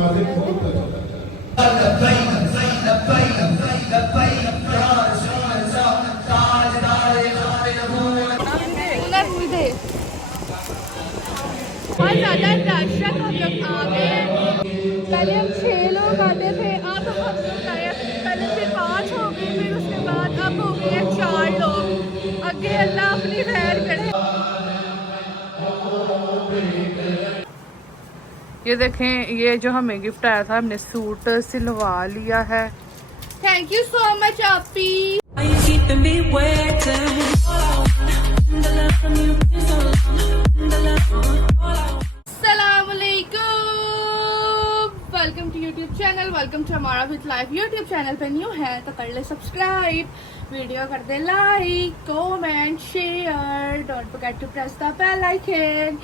बहुत ज़्यादा दर्शक हम लोग आ गए। पहले हम 6 लोग आते थे, अब हम लोग आए, पहले फिर 5 हो गए, फिर उसके बाद अब हो गए 4 लोग। आगे अल्लाह अपनी खैर करे। ये देखें, ये जो हमें गिफ्ट आया था, हमने सूट सिलवा लिया है। थैंक यू सो मच आपी। Welcome to YouTube channel, welcome to हमारा विद लाइफ। यूट्यूब चैनल पे न्यू है तो कर ले सब्सक्राइब, वीडियो कर दे like, comment, share, don't forget to press the bell icon.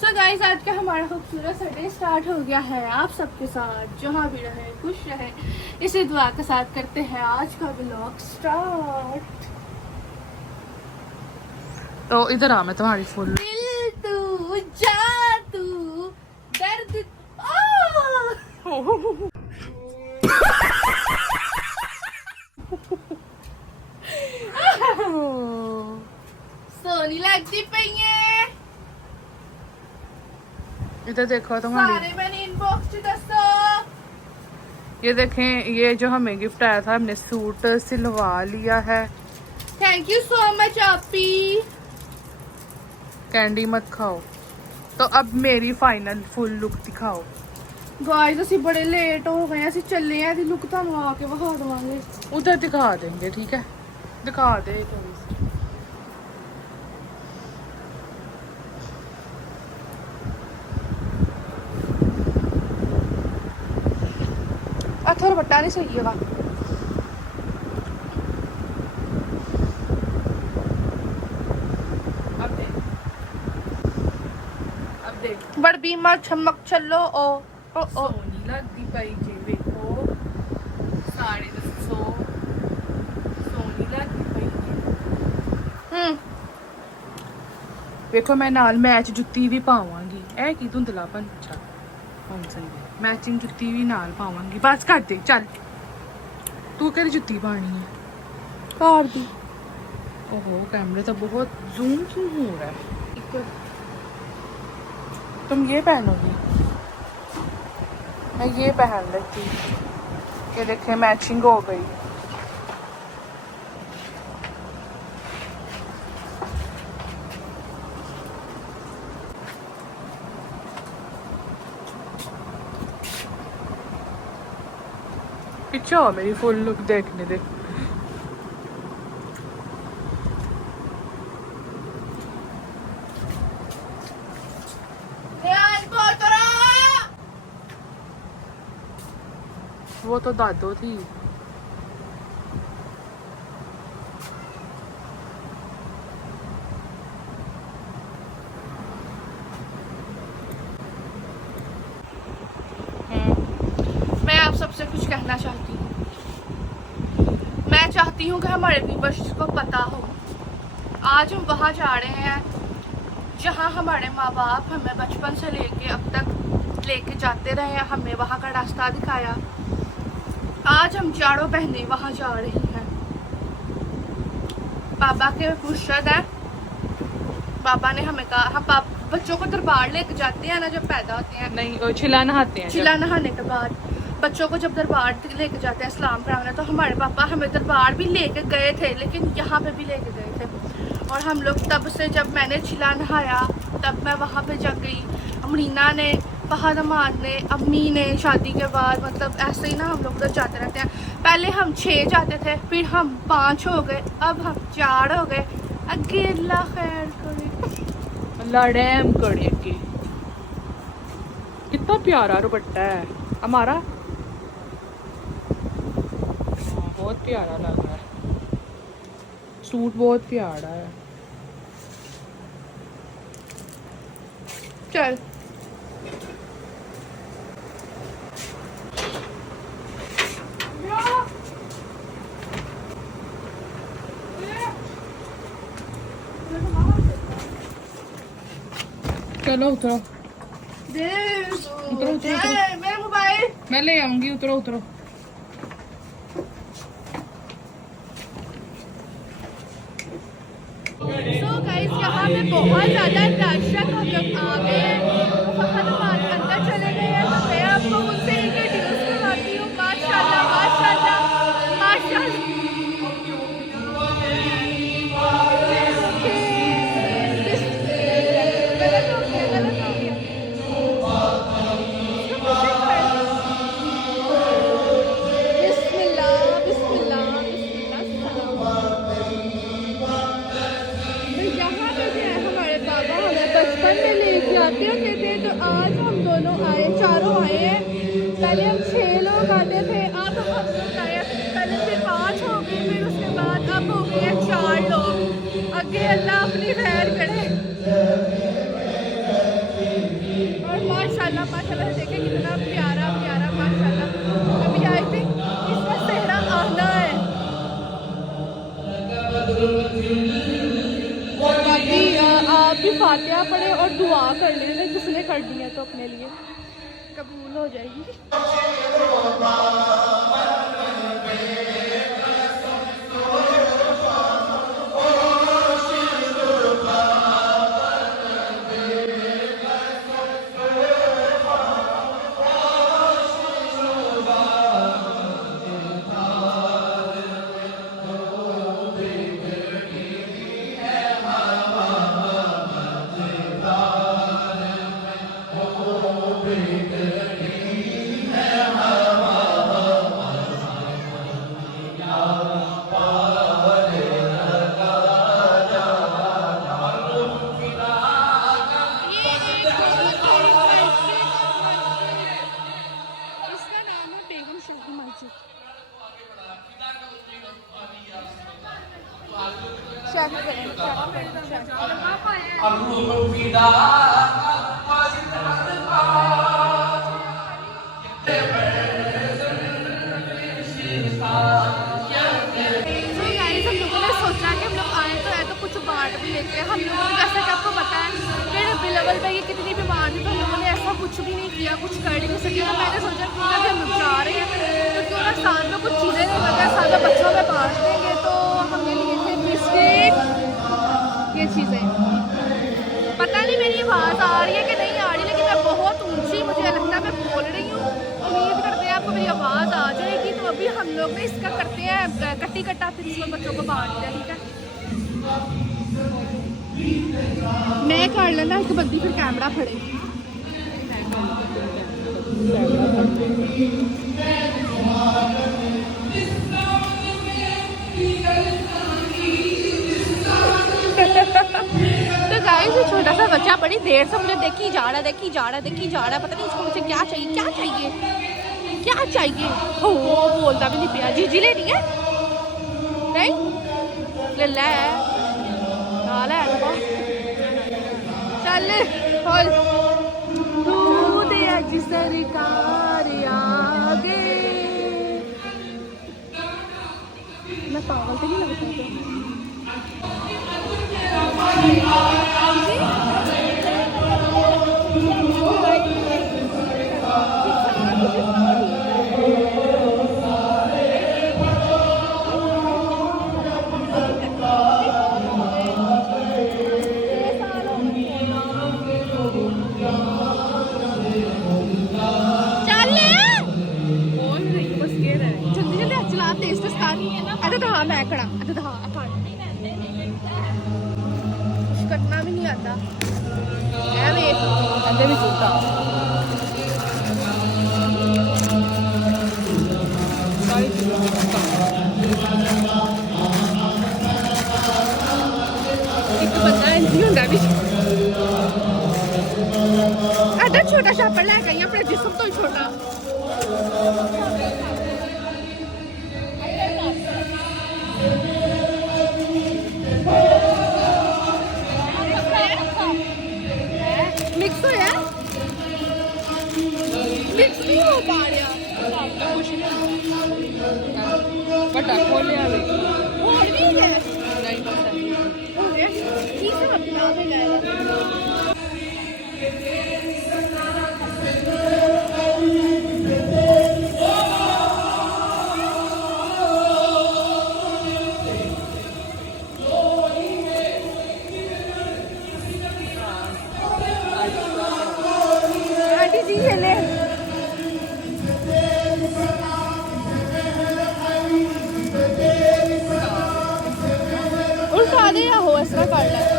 So guys, आज का हमारा खूबसूरत सा डे स्टार्ट हो गया है। आप सबके साथ जहाँ भी रहे खुश रहे, इसी दुआ के साथ करते हैं आज का व्लॉग स्टार्ट। तो इधर आ, मैं तुम्हारी फुल दिल तू जा तू दर्द सोनी लगती पई है। इधर देखो तुम्हारी सारे मैंने इनबॉक्स में दसो। ये देखें, ये जो हमें गिफ्ट आया था, हमने सूट सिलवा लिया है। थैंक यू सो मच आपी। कैंडी मत खाओ। तो अब मेरी फाइनल फुल लुक दिखाओ। गाइस, ਅਸੀਂ बड़े लेट हो गए, ਅਸੀਂ ਚੱਲੇ ਆਂ ਦੀ ਲੁੱਕ ਤੁਹਾਨੂੰ ਆ ਕੇ ਵਿਖਾ ਦਵਾਂਗੇ। उधर दिखा देंगे, ठीक है, दिखा दे। थोड़ा बट्टा नहीं सही है। बड़ बीमा चमक चलो ओ ओ सोनी लगती पई जी। देखो 250 सोनी लगती पई जी। देखो, मैं नाल मैच जुत्ती भी पावांगी। ए की धुंधलापन अच्छा कौन सही है। मैचिंग जुत्ती भी नाल पावांगी। बस कर दे, चल। तू केड़ी जुत्ती पानी है? कार दी। ओहो, कैमरे तो बहुत जूम क्यों हो रहा है। तुम ये पहनोगी, मैं ये पहन लेती। ये देखे, मैचिंग हो गई। पीछे हो, मेरी फुल लुक देखने दे। वो तो दादो थी। मैं आप सबसे कुछ कहना चाहती हूँ। मैं चाहती हूँ कि हमारे व्यूअर्स को पता हो, आज हम वहाँ जा रहे हैं जहाँ हमारे माँ बाप हमें बचपन से लेके अब तक लेके जाते रहे हैं, हमें वहाँ का रास्ता दिखाया। आज हम चारों बहनें वहाँ जा रही हैं। पापा के फुर्सत है, पापा ने हमें कहा, हम बच्चों को दरबार लेके जाते हैं ना जब पैदा होते हैं। नहीं, छिला नहाते हैं। छिला नहाने के बाद बच्चों को जब दरबार लेके जाते हैं सलाम कराने, तो हमारे पापा हमें दरबार भी लेके गए थे, लेकिन यहाँ पे भी लेके गए थे। और हम लोग तब से, जब मैंने छिला नहाया तब मैं वहाँ पे जग गई। अमरीना ने, फहद अहमद ने, अम्मी ने शादी के बाद, मतलब ऐसे ही ना हम लोग उधर जाते रहते हैं। पहले हम 6 जाते थे, फिर हम 5 हो गए, अब हम 4 हो गए। अगे अल्लाह खैर करे, अल्लाह रहम करे। अगे कितना प्यारा दुपट्टा है हमारा, बहुत प्यारा लग रहा है। सूट बहुत प्यारा है। चल चलो उतरो। मेरा मोबाइल मैं ले आऊंगी, उतरो उतरो। So guys, यहाँ पे बहुत ज़्यादा दर्शक हम लोग आ गए हैं, फहद अंदर चले गए हैं, तो मैं आपको उनसे इंट्रोड्यूस करवाती हूँ। माशाल्लाह माशाल्लाह माशाल्लाह। गलत हो गया, गलत हो गया। बिस्मिल्लाह बिस्मिल्लाह यहाँ पे जो है हमारे बाबा हमें बचपन में लेके आते होते थे, तो आज हम दोनों आए, चारों आए हैं। पहले हम 6 लोग आते थे, अब हम लोग आए, पहले से 5 हो गए, फिर उसके बाद अब हो गए 4 लोग। आगे अल्लाह अपनी खैर करे। और माशाल्लाह माशाल्लाह देखे कितना प्यारा प्यारा माशाल्लाह। अभी आई थिंक इसका सेहरा आना है। बाकी आप भी फातिहा पढ़े और दुआ कर लेना, किसने करनी है तो अपने लिए कबूल हो जाएगी। हम लोगों ने जैसा कि आपको पता है कि रबी लेवल पे ये कितनी बीमार थी, तो हम लोगों ने ऐसा कुछ भी नहीं किया, कुछ कर नहीं सके। तो मैंने सोचा कि हम लोग जा रहे हैं तो क्यों ना साथ में कुछ चीज़ें नहीं लगा, साथ में बच्चों में बांट देंगे। तो हमने लिए थे बिस्किट, ये चीज़ें। पता नहीं मेरी आवाज़ आ रही है कि नहीं आ रही, लेकिन मैं बहुत ऊँची मुझे लगता है मैं बोल रही हूँ। उम्मीद करते हैं आपको मेरी आवाज़ आ जाएगी। तो अभी हम लोग ना इसका करते हैं कट्टी कट्टा, फिर इसमें बच्चों को बांटते हैं, ठीक है। मैं कर लेना एक बंदी, फिर कैमरा फड़े। तो गाइस ये छोटा सा बच्चा बड़ी देर से मुझे देखी जा रहा, देखी जा रहा, देखी जा रहा। पता नहीं इसको मुझे क्या चाहिए, क्या चाहिए, क्या चाहिए। हो बोलता भी नहीं पिया। जी ले रही है, नहीं ले ले चल बोल तू दे अज सरकार आगे। मैं पागल तो नहीं लगती मैं खड़ा कुछ करना भी नहीं आता भी जूता। एक बंदा नहीं होता भी एडा छोटा छापड़ लैके आई अपने जिस्म तो ही छोटा। मिक्स हो यार, मिक्स नहीं हो पा रहा। बड़ा खोले आवे और भी है नहीं पता हो गया ठीक है अपना हो जाएगा। आंटी जी ये ले उल्टा दे या हो ऐसा कर ले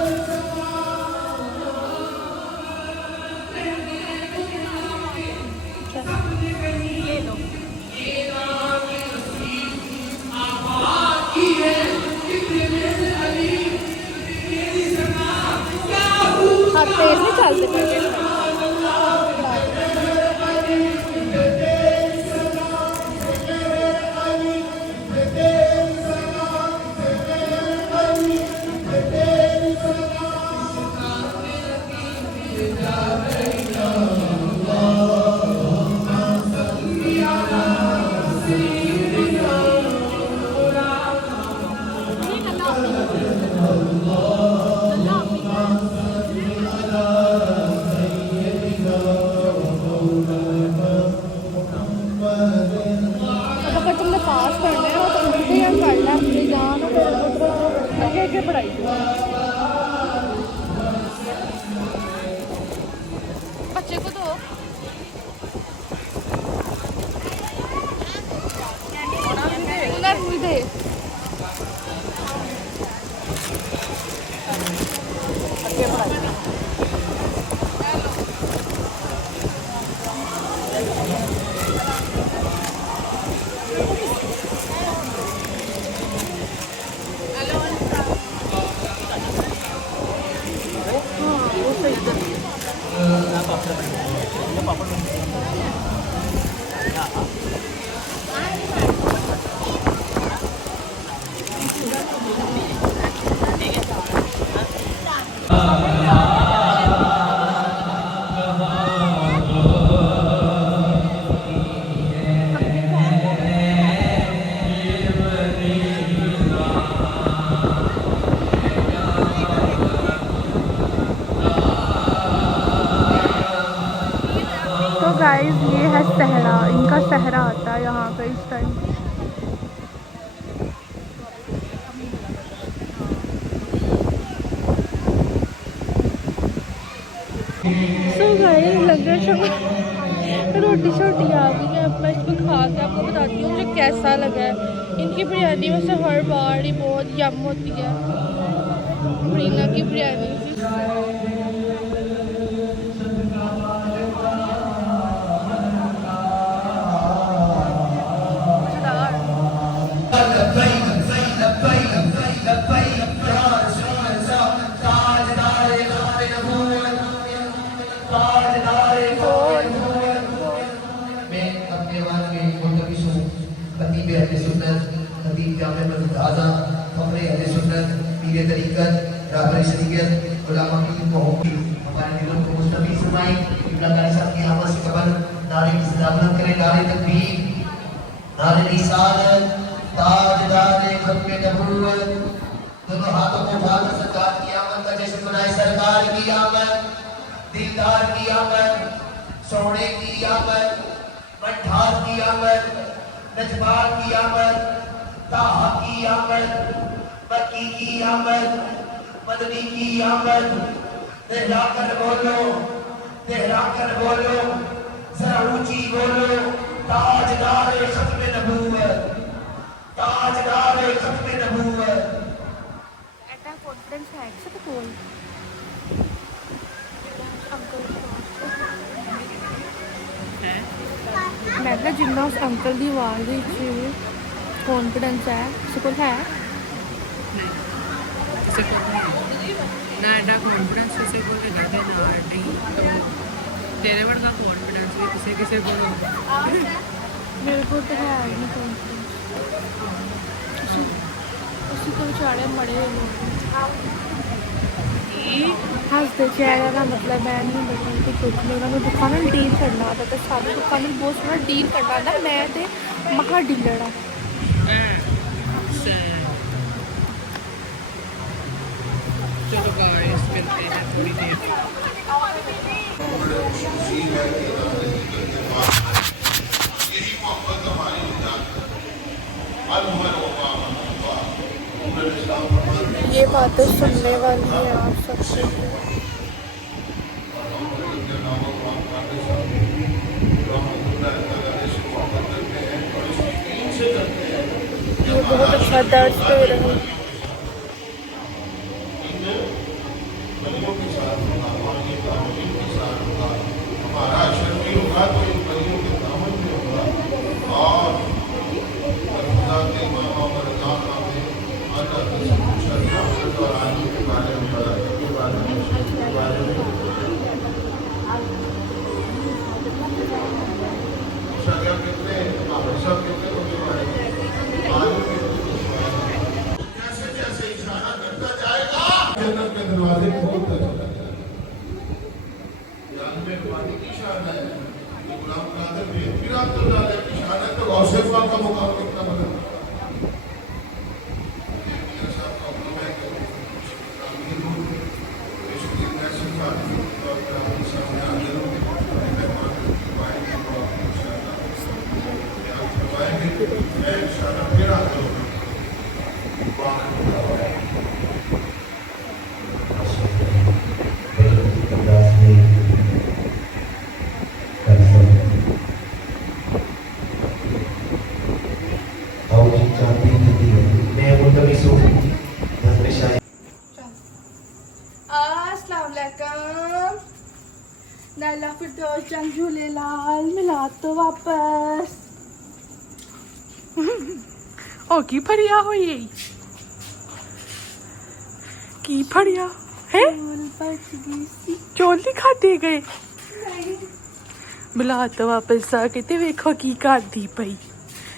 हाँ तेज नहीं चलते पहले अगर तुमने पास करना है तो उनसे या करना अपनी जान आगे पढ़ाई बच्चे को दो दे गाइस ये है सहरा इनका सहरा आता है यहाँ पे इस टाइम सो गाइस लंगर रोटी शोटी आ गई है अब मैं इसको खा के आपको बताती हूँ मुझे कैसा लगा है इनकी बिरयानी वैसे हर बार ही बहुत यम होती है रीना की बिरयानी दोनों हाथों को उठाकर सरकार की आमद का जश्न मनाए सरकार की आमद दिलदार की आमद सोने की आमद मठार की आमद नजबार की आमद ताहा की आमद मक्की की आमद मदनी की आमद तेहराकर बोलो जरा ऊंची बोलो ताजदार खत्म नबूवत ताजदार खत्म नबूवत कॉन्फिडेंस है सब बोल मैं क्या जिन्ना उस अंकल की आवाज़ कॉन्फिडेंस है उसको है ना एडा कॉन्फिडेंस किसी को नहीं तेरे वर्गा कॉन्फिडेंस भी किसी किसी को मेरे को तो है नहीं कॉन्फिडेंस उसी को बेचारे मरे हंसते चेहरे का मतलब है नहीं बल्कि कुछ नहीं उन्होंने दुकान डील करना आता तो सारी दुकान बहुत सोहना डील करना आता मैं तो महा डीलर चलो गाइस मिलते हैं थोड़ी देर बातें सुनने वाली हैं आप सबसे। ये बहुत अच्छा दर्द दे रहे हैं। दरवाजे खोलता चला जाए। मेहरबानी की शान है, गुलाम कादिर भी फिर आप तो जाने की शान है, तो गौसे पाक का मुकाम कितना बदल अस्सलामुअलैकुम नाला फिरदौस जंग झूलेलाल मिला तो वापस ओ की फड़िया हो ये की फड़िया है चोल नहीं खाते गए मिला तो वापस आके ते वेखो की करदी पई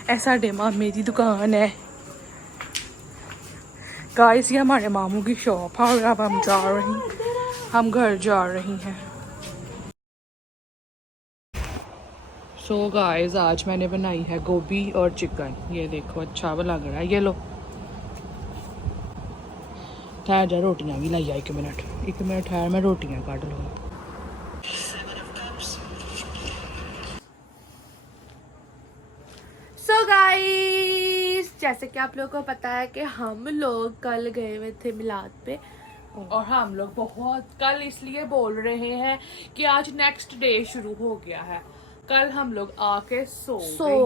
ऐ साडे मामे दी दुकान है गाइस ये हमारे मामू की शॉप है और अब हम घर जा रही हैं। सो गाइस आज मैंने बनाई है गोभी और चिकन। ये देखो अच्छा लग रहा है। ये लो ठहर जा रोटियां भी लाई 1 मिनट ठहर मैं रोटियां काट लूँ। सो गाइस जैसे कि आप लोगों को पता है कि हम लोग कल गए हुए थे मिलाद पे और हम लोग बहुत कल इसलिए बोल रहे हैं कि आज नेक्स्ट डे शुरू हो गया है। कल हम लोग आके सो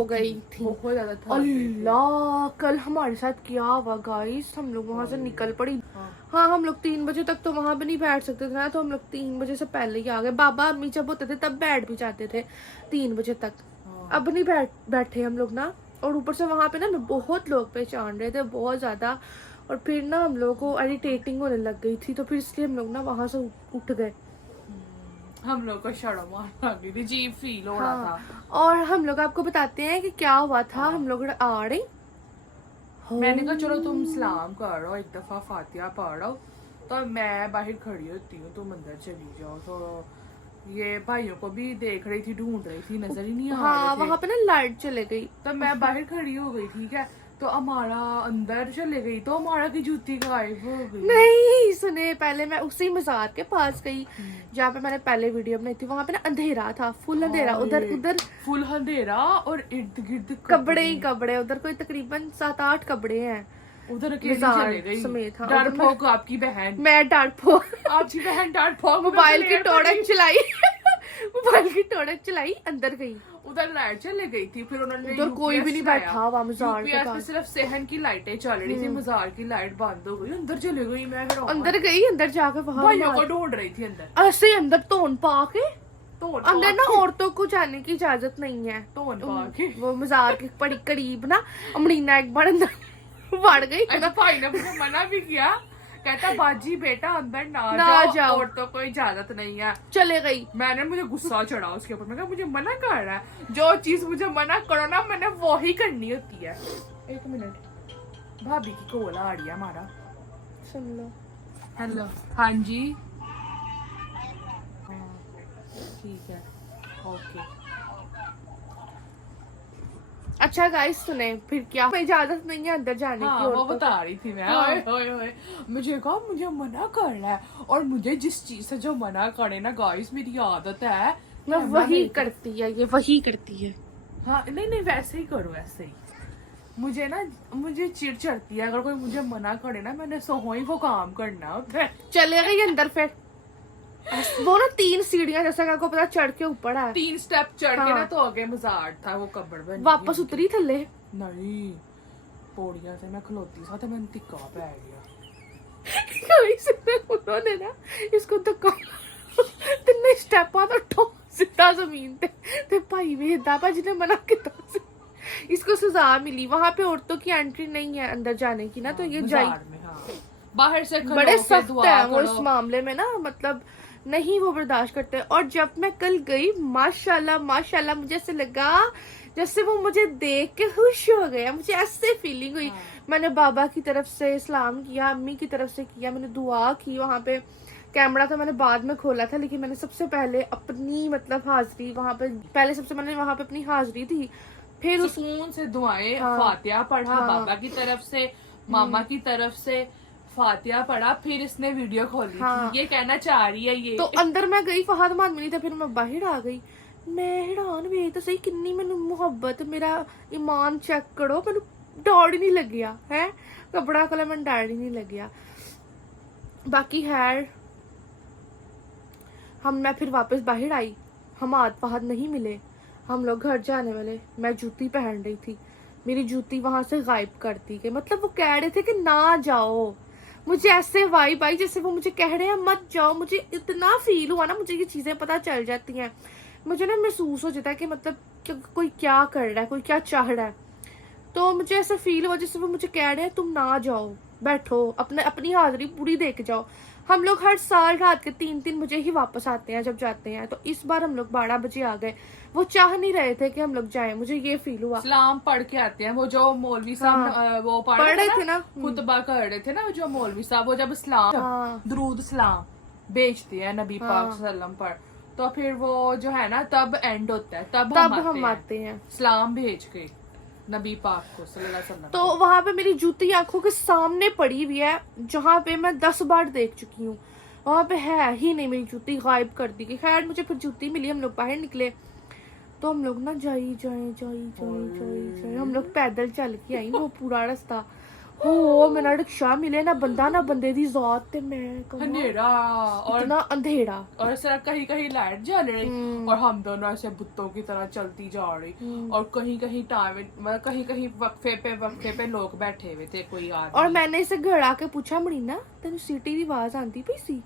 गई थी बहुत ज्यादा थक गए थे। अल्लाह कल हमारे साथ क्या हुआ गाइस हम लोग वहां से निकल पड़ी। हाँ हम लोग 3 बजे तक तो वहां पे नहीं बैठ सकते थे ना, तो हम लोग 3 बजे से पहले ही आ गए। बाबा अम्मी जब होते थे तब बैठ भी जाते थे 3 बजे तक। अब नहीं बैठे हम लोग ना। और ऊपर से वहां पे ना बहुत लोग पहचान रहे थे बहुत ज्यादा, और फिर ना हम लोगों को इरिटेटिंग होने लग गई थी, तो फिर इसलिए हम लोग ना वहां से उठ गए। हम लोग को शर्म आ गई थी, अजीब फील हो रहा था। और हम लोग आपको बताते हैं कि क्या हुआ था। हम लोग आ रहे मैंने कहा चलो तुम सलाम करो, एक दफा फातिहा पढ़ो, तो मैं बाहर खड़ी होती हूँ, तुम अंदर चली जाओ। तो ये भाइयों को भी देख रही थी, ढूंढ रही थी, नजर ही नहीं आ रहे थे। वहां पे ना लाइट चले गई, तो मैं बाहर खड़ी हो गई, ठीक है। तो हमारा अंदर चले गई, तो हमारा की जूती गायब हो गई। नहीं सुने, पहले मैं उसी मज़ार के पास गई जहाँ पे मैंने पहले वीडियो बनाई थी। वहां पे ना अंधेरा था, फुल अंधेरा। उधर फुल अंधेरा और इर्द गिर्द कपड़े ही कपड़े। उधर कोई तकरीबन 7-8 कपड़े हैं उधर अकेली चले गई समेत। हाँ, डरपोक आपकी बहन, मैं डरपोक आपकी बहन डरपोक मोबाइल की टोड़क चलाई मोबाइल की टोड़क चलाई, अंदर गई। उधर लाइट चले गई थी, फिर उन्होंने उधर कोई भी नहीं बैठा हुआ मज़ार के पास, सिर्फ सेहन की लाइटें चल रही थी, मज़ार की लाइट बंद हो गई। अंदर चले गई मैं, फिर अंदर गई। अंदर जाकर भाइयों को ढूंढ रही थी अंदर। ऐसे अंदर तोन पा के अंदर ना औरतों को जाने की इजाजत नहीं है। तोन पा के वो मज़ार के बड़ी करीब ना अमरीना एक बार अंदर बढ़ गई। भाई ने मुझे मना भी किया, कहता बाजी बेटा अंदर ना जाओ, औरतों को इजाजत नहीं है। चले गई। मुझे गुस्सा चढ़ा उसके ऊपर। मैं कहा मुझे मना कर रहा है, जो चीज मुझे मना करो ना मैंने वो ही करनी होती है। 1 मिनट, भाभी की कॉल आ रही है हमारा, सुन लो। हेलो, हाँ जी, ठीक है, ओके। अच्छा गाइस सुने, फिर क्या इजाजत नहीं है अंदर जाने की। वो बता रही थी मैं। ओए मुझे कहा मुझे मना कर रहा है, और मुझे जिस चीज से जो मना करे ना गाइस, मेरी आदत है वही करती है, ये वही करती है। हाँ नहीं वैसे ही करो, ऐसे ही मुझे चिढ़ चढ़ती है अगर कोई मुझे मना करे ना, मैंने सोहो ही वो काम करना होता है। चले गई अंदर फिर वो ना 3 सीढ़ियां जैसा कि आपको पता चढ़ के ऊपर है, 3 स्टेप चढ़ के हाँ। ना तो आगे मजार था वो कब्र बन वापस उतरी थल्ले। नहीं पौड़ियां से मैं खलोती सा तो मैंने टिक्का पै गया। उन्होंने ना इसको धक्का 3 स्टेप तो ठोक सीधा जमीन ते भाई वेदा भाजी ने मना किया इसको सजा मिली। वहां पे औरतों की एंट्री नहीं है अंदर जाने की ना, तो ये जाई मजार में, हाँ। बाहर से खलो बड़े के सख्त दुआ है वो करो। इस मामले में ना, मतलब नहीं वो बर्दाश्त करते। और जब मैं कल गई माशाल्लाह माशाल्लाह मुझे ऐसे लगा जैसे वो मुझे देख के खुश हो गया, मुझे ऐसे फीलिंग हुई। हाँ। मैंने बाबा की तरफ से सलाम किया, अम्मी की तरफ से किया, मैंने दुआ की। वहां पे कैमरा तो मैंने बाद में खोला था, लेकिन मैंने सबसे पहले अपनी मतलब हाजिरी वहां पे पहले सबसे मैंने वहां पे अपनी हाजिरी दी, फिर उस सुकून से दुआएं, हाँ। फातिहा पढ़ा, हाँ। बाबा की तरफ से, मामा की तरफ से फातिहा पढ़ा, फिर इसने वीडियो खोली हाँ। थी। ये कहना चाह रही है ये तो अंदर मैं गई फहद मानवी नहीं था, फिर मैं बाहर आ गई। मैं हैरान वे तो सही किन्नी मैनू मुहब्बत, मेरा ईमान चेक करो, मैनू डर ही नहीं लग्या है कपड़ा कोला, मैं डर ही नहीं लग्या। बाकी खैर मैं फिर वापस बाहर आई, हम आद फहद नहीं मिले, हम लोग घर जाने वाले। मैं जूती पहन रही थी, मेरी जूती वहां से गायब कर दी गई। मतलब वो कह रहे थे कि ना जाओ, मुझे ऐसे वाइब आई जैसे वो मुझे कह रहे हैं मत जाओ। मुझे इतना फील हुआ ना, मुझे ये चीजें पता चल जाती हैं, मुझे ना महसूस हो जाता है कि मतलब कि कोई क्या कर रहा है, कोई क्या चाह रहा है। तो मुझे ऐसा फील हुआ जैसे वो मुझे कह रहे हैं तुम ना जाओ, बैठो, अपनी हाजिरी पूरी दे के जाओ। हम लोग हर साल रात के 3-3 बजे ही वापस आते हैं जब जाते हैं, तो इस बार हम लोग 12 बजे आ गए। वो चाह नहीं रहे थे कि हम लोग जाएं, मुझे ये फील हुआ। सलाम पढ़ के आते हैं, वो जो मौलवी साहब हाँ। वो पढ़ रहे थे ना, खुतबा कर रहे थे ना, जो मौलवी साहब वो जब सलाम हाँ। दुरूद सलाम भेजते हैं नबी हाँ। पाक सल्लम पर, तो फिर वो जो है ना तब एंड होता है, तब हम आते हैं सलाम भेज के नबी पाक को सल्लल्लाहु अलैहि वसल्लम। तो वहां पे मेरी जूती आंखों के सामने पड़ी हुई है, जहां पे मैं 10 बार देख चुकी हूँ। वहां पे है ही नहीं, मेरी जूती गायब कर दी गई। खैर मुझे फिर जूती मिली, हम लोग बाहर निकले, तो हम लोग ना जाई हम लोग पैदल चल के आई वो पूरा रास्ता। हो मेरा रिक्शा मिले ना बंदा ना बंदे दी जात, ते मैं कहा, अंधेरा और इतना अंधेरा। और सिर्फ कहीं कहीं लाइट जल रही और हम दोनों ऐसे बुत्तों की तरह चलती जा रही, और कहीं कहीं टाइम मतलब कहीं कहीं वक्फे पे लोग बैठे हुए थे, कोई आदमी। और मैंने इसे घर आके पूछा मरीना तेन सीटी की आवाज आती पई सी?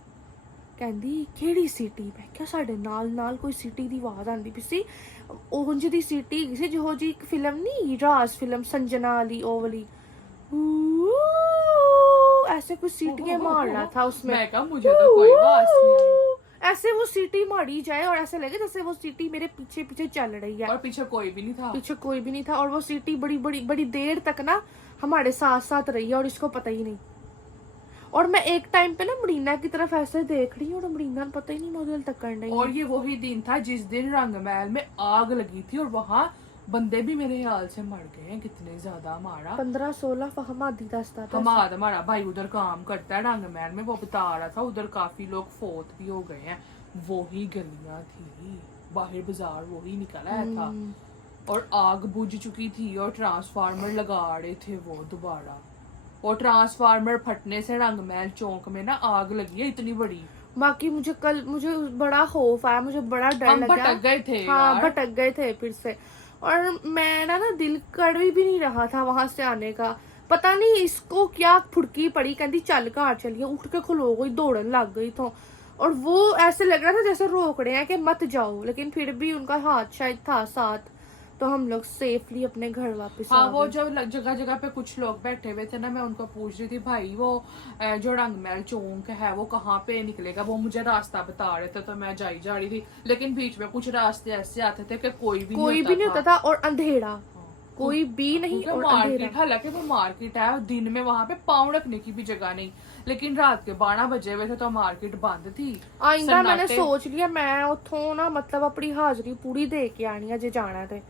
कहंदी केड़ी सीटी? मैं क्या साडे नाल कोई सीटी की आवाज आती पई सी, ओंज दी सीटी हैगी सी जो जी एक फिल्म नहीं राज फिल्म संजना वाली ओ वाली, ऐसे कुछ सीटियां मार रहा था उसमें। मैं कहा मुझे तो कोई आवाज नहीं आई। ऐसे वो सीटी मारी जाए और ऐसे लगे जैसे वो सीटी मेरे पीछे पीछे चल रही है, और पीछे कोई भी नहीं था। पीछे कोई भी नहीं था। और वो सीटी बड़ी देर तक ना हमारे साथ साथ रही है और इसको पता ही नहीं। और मैं एक टाइम पे ना मरीना की तरफ ऐसे देख रही हूँ और मरीना ने पता ही नहीं मुझे तक करना ही। और ये वही दिन था जिस दिन रंगमहल में आग लगी थी, और वहाँ बंदे भी मेरे ख्याल से मर गए हैं, कितने ज्यादा। हमारा 15-16 हमादी दस्ता था। हमारा भाई उधर काम करता है रंगमहल में, वो बता रहा था उधर काफी लोग फोत भी हो गए हैं। वही गलियां थी, बाहर बाजार वही निकला है था, और आग बुझ चुकी थी और ट्रांसफार्मर लगा रहे थे वो दोबारा, और ट्रांसफार्मर फटने से रंगमहल चौक में ना आग लगी है इतनी बड़ी। बाकी मुझे बड़ा खौफ आया, मुझे बड़ा डर हम लगा। भटक गए थे हाँ यार। भटक गए थे फिर से। और मेरा ना दिल कर भी नहीं रहा था वहां से आने का। पता नहीं इसको क्या फुड़की पड़ी, कहती चल घर चलिए, उठ के खलो गई, दौड़न लग गई तो। और वो ऐसे लग रहा था जैसे रोक रहे हैं कि मत जाओ, लेकिन फिर भी उनका हाथ शायद था साथ, तो हम लोग सेफली अपने घर वापस हाँ, आ वो गए। जब जगह जगह पे कुछ लोग बैठे हुए थे ना, मैं उनको पूछ रही थी भाई वो जो रंगमहल चौक है वो कहाँ पे निकलेगा, वो मुझे रास्ता बता रहे थे, तो मैं जा रही थी, लेकिन बीच में कुछ रास्ते ऐसे आते थे कि कोई भी नहीं होता था और अंधेरा, कोई भी नहीं। और मार्केट, हालांकि वो मार्केट है और दिन में वहाँ पे पाँव रखने की भी जगह नहीं, लेकिन रात के 12 बजे हुए थे तो मार्केट बंद थी। आइंदा मैंने सोच लिया मैं उथों ना मतलब अपनी हाजिरी पूरी दे के आनी है जे जाना थे।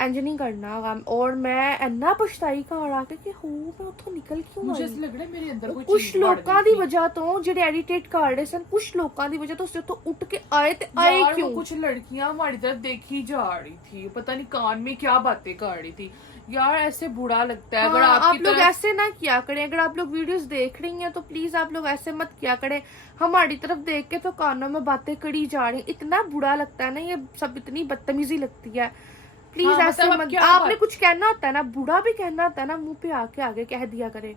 इंज नहीं करना काम। और मैं इन्ना पछताई घर आके कि हो मैं उथों निकल क्यों मुझे आई। ऐसा लग रहा है मेरे अंदर कोई कुछ चीज बढ़ लोगों गई की थी। वजह तो जेडे एडिटेट कर रहे सन, कुछ लोगों की वजह तो उससे तो उठ के आए ते आए यार, क्यों। वो कुछ लड़कियां हमारी तरफ देखी जा रही थी, पता नहीं कान में क्या बातें कर रही थी। यार ऐसे बुरा लगता है। अगर हाँ, आपकी आप लोग तरफ ऐसे ना किया करें। अगर आप लोग वीडियोस देख रही हैं तो प्लीज आप लोग ऐसे मत किया करें। हमारी तरफ देख के तो कानों में बातें करी जा रही, इतना बुरा लगता है ना, ये सब इतनी बदतमीजी लगती है। प्लीज हाँ, ऐसे मतलब अब मत। क्या आपने बात- कुछ कहना होता है ना, बुरा भी कहना होता है ना, मुंह पे आके आगे कह दिया करे,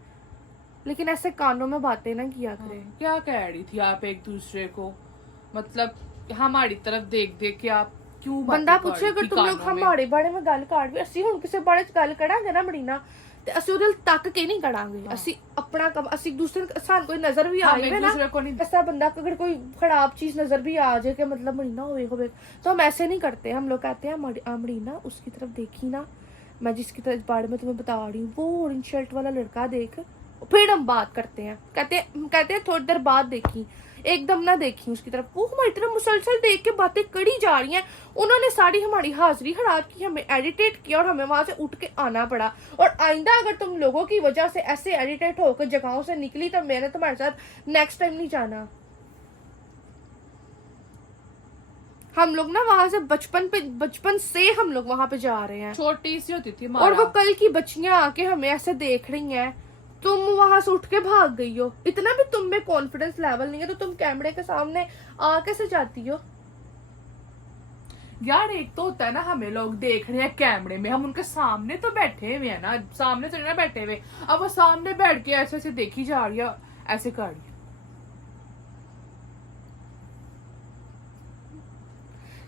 लेकिन ऐसे कानों में बातें ना किया करें। क्या कह रही थी आप एक दूसरे को, मतलब हमारी तरफ देख देख के आप क्यों बातें बंदा कर पूछे रही अगर थी तुम लोग कानों में? हमारे बारे में गल कर भी, ਅਸੀਂ ਹੁਣ ਕਿਸੇ ਬਾਰੇ ਚ ਗੱਲ ਕਰਾਂਗੇ ਨਾ ਮਰੀਨਾ, ਤੇ ਅਸੀਂ ਉਹਦੇ ਤੱਕ ਕੇ ਨਹੀਂ ਕਰਾਂਗੇ। ਅਸੀਂ अपना कम ਅਸੀਂ एक दूसरे ਸਾਨੂੰ कोई नजर भी हम आई एक है ना, दूसरे को नहीं- ऐसा बंदा अगर कोई खराब चीज नजर भी आ जाए कि मतलब मरीना होवे तो हम ऐसे नहीं करते। हम लोग कहते हैं मरीना उसकी तरफ देखी ना, मैं जिसकी तरफ बारे में तुम्हें बता रही हूँ वो ऑरेंज शर्ट वाला लड़का देख, फिर हम बात करते हैं। कहते हैं थोड़ी देर बाद देखी, एकदम ना देखी उसकी तरफ। वो हमारी तरफ मुसलसल देख के बातें करी जा रही हैं। उन्होंने सारी हमारी हाजिरी खराब की, हमें एडिटेट किया और हमें वहां से उठ के आना पड़ा। और आइंदा अगर तुम लोगों की वजह से ऐसे एडिटेट होकर जगहों से निकली तो मैंने तुम्हारे साथ नेक्स्ट टाइम नहीं जाना। हम लोग ना वहां से बचपन से हम लोग वहां पे जा रहे हैं। छोटी सी होती थी और वो कल की बच्चियां आके हमें ऐसे देख रही हैं, तुम वहां से उठ के भाग गई हो। इतना भी तुम में कॉन्फिडेंस लेवल नहीं है तो तुम कैमरे के सामने आ कैसे जाती हो। यार एक तो होता है ना, हमें लोग देख रहे हैं कैमरे में, हम उनके सामने तो बैठे हुए हैं ना, सामने तो नहीं ना बैठे हुए। अब वो सामने बैठ के ऐसे ऐसे देखी जा रही है, ऐसे कर रही है।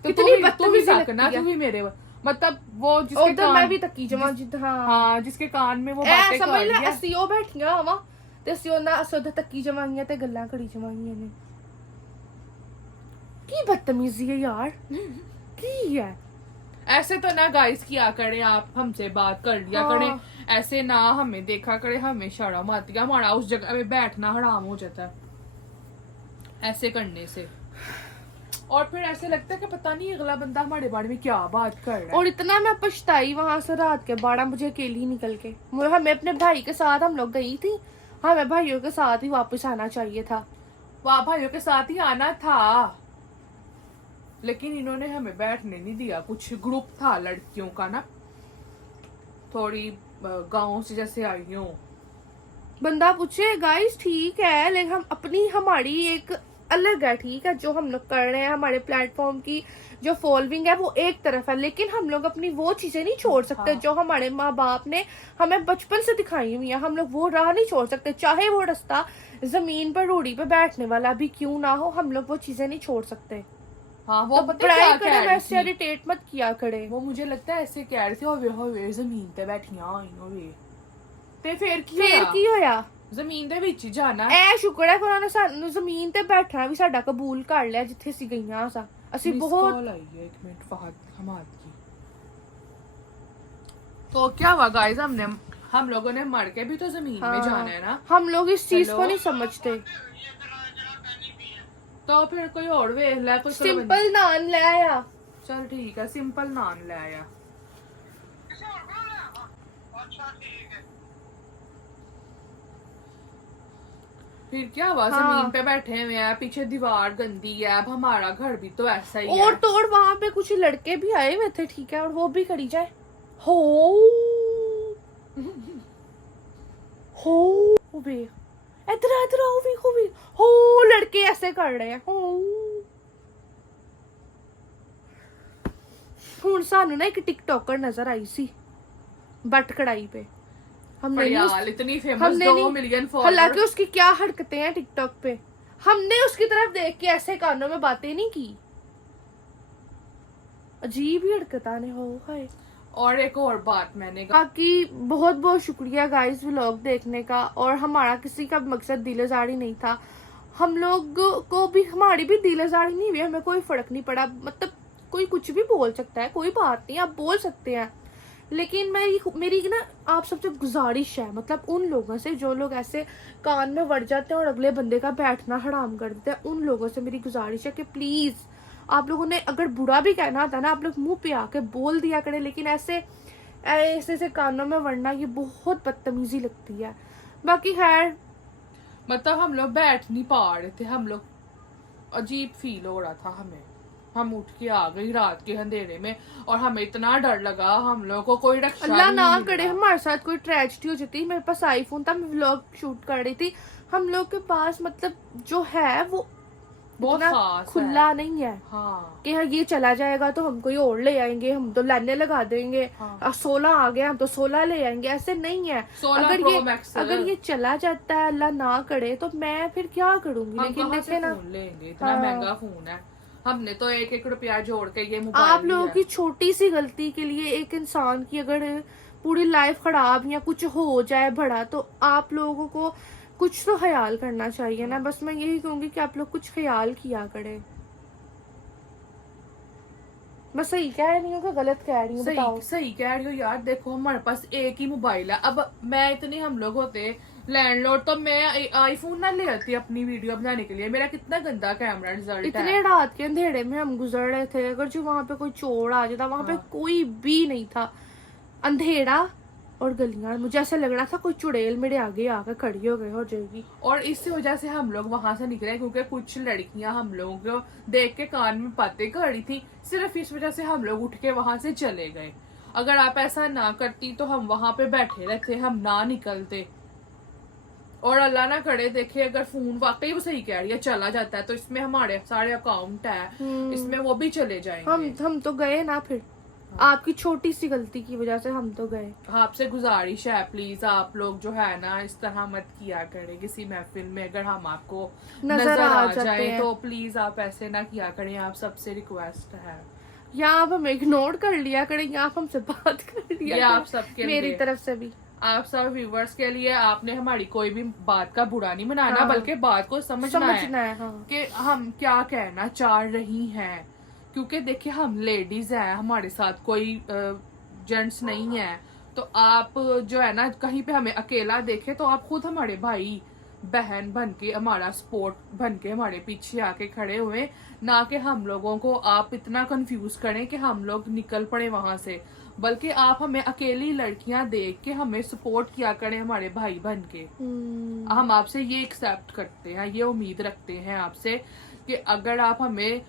तो कितनी तू बदतमीजी भी तक लगती ना, है। तू भी मेरे मतलब वो जिसके उधर मैं भी तकी जमा जिद हाँ हाँ जिसके कान में वो ऐ बातें कर समझ रही ले है। ਅਸੀਂ ਉਹ ਬੈਠੀਆਂ ਆਵਾਂ ਤੇ ਅਸੀਂ ਉਹਨਾਂ ਅਸੋਧ ਤੱਕੀ ਜਮਾਈਆਂ ਤੇ ਗੱਲਾਂ ਕਰੀ ਜਮਾਈਆਂ ਨੇ। ਕੀ बदतमीजी है यार, की है। ऐसे तो ना गाइस किया करे, आप हमसे बात कर लिया हाँ। करें, ऐसे ना हमें देखा करे, हमें शर्म आती है, हमारा उस जगह में बैठना हराम हो जाता है ऐसे करने से। और फिर ऐसे लगता है कि पता नहीं अगला बंदा हमारे बारे में क्या बात कर रहा है। और इतना मैं पछताई वहां से रात के 12 बजे अकेली निकल के। हमें अपने भाई के साथ हम लोग गई थी, हमें भाइयों के साथ ही वापस आना चाहिए था। वहाँ भाइयों के साथ ही आना था, लेकिन इन्होंने हमें बैठने नहीं दिया। कुछ ग्रुप था लड़कियों का ना, थोड़ी गांव से जैसे आई हूँ। बंदा पूछे गाइस ठीक है, लेकिन हम अपनी हमारी एक अलग है, ठीक है, जो हम लोग कर रहे हैं, हमारे प्लेटफॉर्म की जो फॉलोइंग है वो एक तरफ है, लेकिन हम लोग अपनी वो चीजें नहीं छोड़ सकते हाँ। जो हमारे माँ बाप ने हमें बचपन से दिखाई हुई है। हम लोग वो राह नहीं छोड़ सकते, चाहे वो रास्ता जमीन पर रोड़ी पे बैठने वाला भी क्यों ना हो, हम लोग वो चीजें नहीं छोड़ सकते। हाँ वो तो पता है क्या ट्राई कह करें, रही वैसे थी? इरिटेट मत किया करे। वो मुझे लगता है ऐसे कह रही थी, होवे जमीन पे बैठियां आई होवे ते फिर ਫੇਰ ਕੀ ਹੋਇਆ? ਜ਼ਮੀਨ ਦੇ ਵਿੱਚ ਹੀ ਜਾਣਾ। ਐ ਸ਼ੁਕਰ ਹੈ ਕਿ ਉਹਨਾਂ ਨੇ ਸਾਨੂੰ ਜ਼ਮੀਨ ਤੇ ਬੈਠਣਾ ਵੀ ਸਾਡਾ ਕਬੂਲ ਕਰ ਲਿਆ ਜਿੱਥੇ ਅਸੀਂ ਗਈਆਂ ਸਾਂ। ਅਸੀਂ Miss बहुत call आई है, 1 मिनट फहद हमाद की। तो क्या हुआ गाइस, हम लोगों ने मर के भी तो जमीन में जाना है ना। हम लोग इस चीज को Hello? नहीं समझते। तो फिर कोई और वेख ले, कोई सिंपल नान ले आया। चल ठीक है, सिंपल नान ले आया। फिर क्या हुआ, हाँ। जमीन पे बैठे हुए हैं, पीछे दीवार गंदी है, अब हमारा घर भी तो ऐसा ही और है। तो और वहां पे कुछ लड़के भी आए हुए थे, ठीक है, और वो भी करी जाए हो वे इधर इधर हो लड़के ऐसे कर रहे हैं हो। ਹੁਣ ਸਾਨੂੰ ਨਾ ਇੱਕ टिकटॉकर नजर आई सी बट कढ़ाई पे। हमने नहीं यार इतनी फेमस, हमने 2 नहीं- मिलियन हालांकि फॉलोअर। उसकी क्या हरकतें हैं टिकटॉक पे, हमने उसकी तरफ देख के ऐसे कानों में बातें नहीं की। अजीब ही हरकतां ने हो हाय। और एक और बात मैंने बाकी बहुत बहुत शुक्रिया गाइस व्लॉग देखने का, और हमारा किसी का मकसद दिलजारी नहीं था। हम लोग को भी हमारी भी दिलजारी नहीं हुई, हमें कोई फर्क नहीं पड़ा। मतलब कोई कुछ भी बोल सकता है, कोई बात नहीं, आप बोल सकते हैं, लेकिन मेरी ना आप सबसे गुजारिश है, मतलब उन लोगों से जो लोग ऐसे कान में वड़ जाते हैं और अगले बंदे का बैठना हराम कर देते हैं, उन लोगों से मेरी गुजारिश है कि प्लीज आप लोगों ने अगर बुरा भी कहना था ना, आप लोग मुंह पे आके बोल दिया करें, लेकिन ऐसे ऐसे कानों में वरना ये बहुत बदतमीजी लगती है। बाकी खैर मतलब हम लोग बैठ नहीं पा रहे थे, हम लोग अजीब फील हो रहा था हमें। हम उठ के आ गई रात के अंधेरे में और हमें इतना डर लगा, हम लोग को कोई रक्षा अल्लाह भी ना नहीं करे मिला। हमारे साथ कोई ट्रेजेडी हो जाती। मेरे पास आईफोन था, मैं व्लॉग शूट कर रही थी। हम लोग के पास मतलब जो है वो बहुत इतना खास खुला है। नहीं है हाँ कि हाँ ये चला जाएगा तो हम कोई और ले आएंगे, हम तो लाने लगा देंगे। हाँ। 16 आ गया हम तो 16 ले आएंगे, ऐसे नहीं है। 16 अगर Pro ये Max अगर ये चला जाता है, अल्लाह ना करे, तो मैं फिर क्या करूंगी। हम लेकिन कहाँ से देखे ना, फोन लेंगे, इतना हाँ। महंगा फोन है। हमने तो 1-1 रुपया जोड़ के ये मोबाइल आप लोगों लिया। की छोटी सी गलती के लिए एक इंसान की अगर पूरी लाइफ खराब या कुछ हो जाए बड़ा, तो आप लोगों को कुछ तो ख्याल करना चाहिए ना। बस मैं यही कहूंगी कि आप लोग कुछ ख्याल किया करें। मैं सही कह रही हूँ कि गलत कह रही हूँ, बताओ। सही कह रही हो यार। देखो हमारे पास एक ही मोबाइल है। अब मैं इतने हम लोग होते लैंडलॉर्ड, तो मैं आईफोन ना ले आती अपनी वीडियो बनाने के लिए। मेरा कितना गंदा कैमरा रिजल्ट इतने है। रात के अंधेरे में हम गुजर रहे थे, अगर जो वहां पे कोई चोर आ जाता, वहां पे हाँ। कोई भी नहीं था, अंधेरा और गलियां। मुझे ऐसा लग रहा था कोई चुड़ैल मेरे आगे आकर खड़ी हो गई हो जाएगी। और इस वजह से हम लोग वहां से निकले, क्योंकि कुछ लड़कियां हम लोगों को देख के कान में बातें कर रही थी। सिर्फ इस वजह से हम लोग उठ के वहां से चले गए। अगर आप ऐसा ना करती तो हम वहां पे बैठे रहते, हम ना निकलते। और अल्लाह ना करे, देखिए अगर फोन वाकई वो सही कह रही है चला जाता है, तो इसमें हमारे सारे अकाउंट है, इसमें वो भी चले जाएंगे। हम तो गए ना फिर। आपकी छोटी सी गलती की वजह से हम तो गए। आपसे गुजारिश है, प्लीज आप लोग जो है ना इस तरह मत किया करें। किसी महफिल में अगर हम आपको नजर आ जाते जाए हैं, तो प्लीज आप ऐसे ना किया करें। आप सबसे रिक्वेस्ट है, या आप हमें इग्नोर कर लिया करें, या आप हमसे बात कर लिया ये करें। आप सबके मेरी लिए, तरफ से भी आप सब व्यूवर्स के लिए। आपने हमारी कोई भी बात का बुरा नहीं मनाना, हाँ। बल्कि बात को समझना है हाँ। कि हम क्या कहना चाह रही हैं। क्योंकि देखिए हम लेडीज हैं, हमारे साथ कोई जेंट्स नहीं है। तो आप जो है ना कहीं पे हमें अकेला देखे तो आप खुद हमारे भाई बहन बन के, हमारा सपोर्ट बन के हमारे पीछे आके खड़े हुए, ना कि हम लोगों को आप इतना कंफ्यूज करें कि हम लोग निकल पड़े वहां से। बल्कि आप हमें अकेली लड़कियां देख के हमें सपोर्ट किया करें हमारे भाई बन के। हम आपसे ये एक्सेप्ट करते हैं, ये उम्मीद रखते हैं आपसे कि अगर आप हमें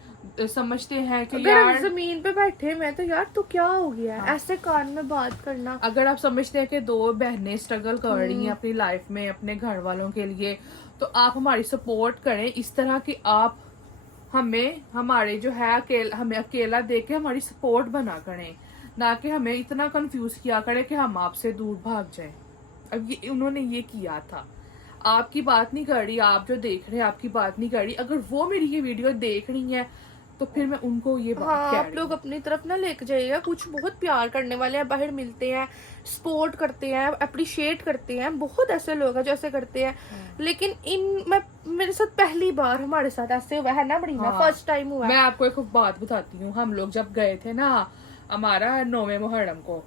समझते हैं कि अगर यार आप जमीन पे बैठे मैं तो यार तो क्या हो गया है? हाँ। ऐसे कान में बात करना। अगर आप समझते हैं कि 2 बहनें स्ट्रगल कर रही हैं अपनी लाइफ में अपने घर वालों के लिए, तो आप हमारी सपोर्ट करें इस तरह कि आप हमें हमारे जो है हमें अकेला देख के हमारी सपोर्ट बना करें, ना कि हमें इतना कंफ्यूज किया करें कि हम आपसे दूर भाग जाएं। अब ये उन्होंने ये किया था। आपकी बात नहीं कर रही, आप जो देख रहे हैं आपकी बात नहीं कर रही। अगर वो मेरी ये वीडियो देख रही हैं तो फिर मैं उनको ये बात हाँ, कह आप रही लोग हूँ। अपनी तरफ ना लेके जाइएगा। कुछ बहुत प्यार करने वाले हैं, बाहर मिलते हैं, सपोर्ट करते हैं, अप्रिशिएट करते हैं। बहुत ऐसे लोग हैं जो ऐसे करते हैं, लेकिन मेरे साथ पहली बार हमारे साथ ऐसे हुआ है ना बढ़िया, फर्स्ट टाइम हुआ मैं है। आपको एक बात बताती हूँ। हम लोग जब गए थे ना हमारा 9वें मुहर्रम को,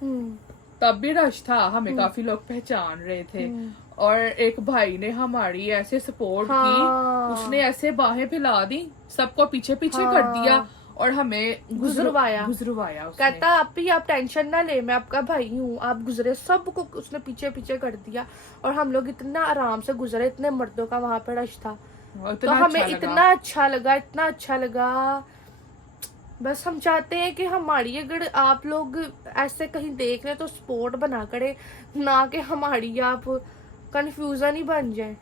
तब भी रश था, हमें काफी लोग पहचान रहे थे। और एक भाई ने हमारी ऐसे सपोर्ट की, उसने ऐसे बाहें फैला दी, सबको पीछे पीछे कर दिया और हमें गुजरवाया उसने। कहता आप टेंशन ना ले, मैं आपका भाई हूँ, आप गुजरे। सबको उसने पीछे पीछे कर दिया और हम लोग इतना आराम से गुजरे। इतने मर्दों का वहां पे रश था, तो हमें इतना अच्छा लगा। बस हम चाहते हैं कि हमारी अगर आप लोग ऐसे कहीं देख रहे तो सपोर्ट बना करे, ना कि हमारी आप कंफ्यूजन ही बन जाए।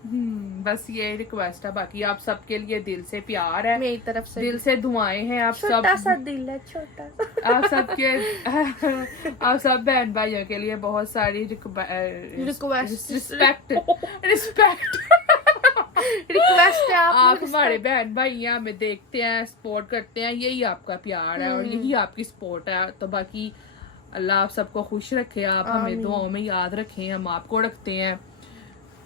बस ये रिक्वेस्ट है। बाकी आप सबके लिए दिल से प्यार है, मेरी तरफ से दिल से दुआएं हैं। आप सब छोटा सा दिल है, छोटा सा। आप सबके आप सब बहन भाइयों के लिए बहुत सारी रिस्पेक्ट रिक्वेस्ट है आप लोग हमारे बहन भाई हैं, हमें देखते हैं, सपोर्ट करते हैं, यही आपका प्यार है और यही आपकी सपोर्ट है। तो बाकी अल्लाह आप सबको खुश रखे, आप हमें दुआओं में याद रखें, हम आपको रखते हैं।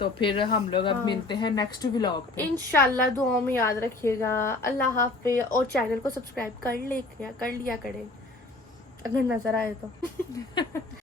तो फिर हम लोग अब मिलते हैं नेक्स्ट व्लॉग पे। इंशाल्लाह दुआओं में याद रखिएगा। अल्लाह हाफिज। और चैनल को सब्सक्राइब कर लिया करें अगर नजर आए तो।